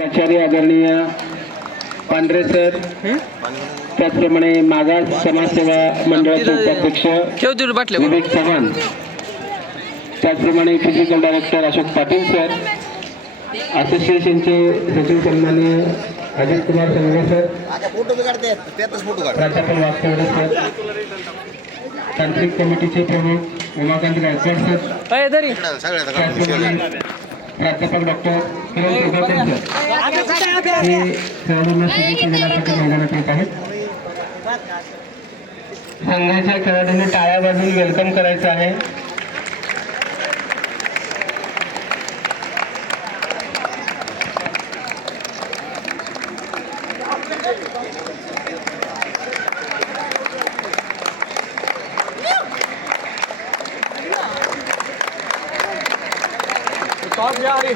प्राचार्य आदरणीय पांढरे सर, त्याचप्रमाणे मागास समाजसेवा मंडळाचे उपाध्यक्ष विवेक चव्हाण, त्याचप्रमाणे physical director Ashok Patil sir, असोसिएशनचे सचिव सन्माननीय अजित कुमार संघे सर, प्राध्यापक वास्तवडे सर, तांत्रिक कमिटीचे प्रमुख उमाकांत गायकवाड सर, त्याचप्रमाणे प्राध्यापक डॉक्टर किरण प्रभाकर सर हे खेळाडूंना शुभेच्छा देण्यासाठी मैदानात येत आहेत. संघाच्या खेळाडूंनी टाळ्या वाजवून वेलकम करायचं आहे. Stop, यार.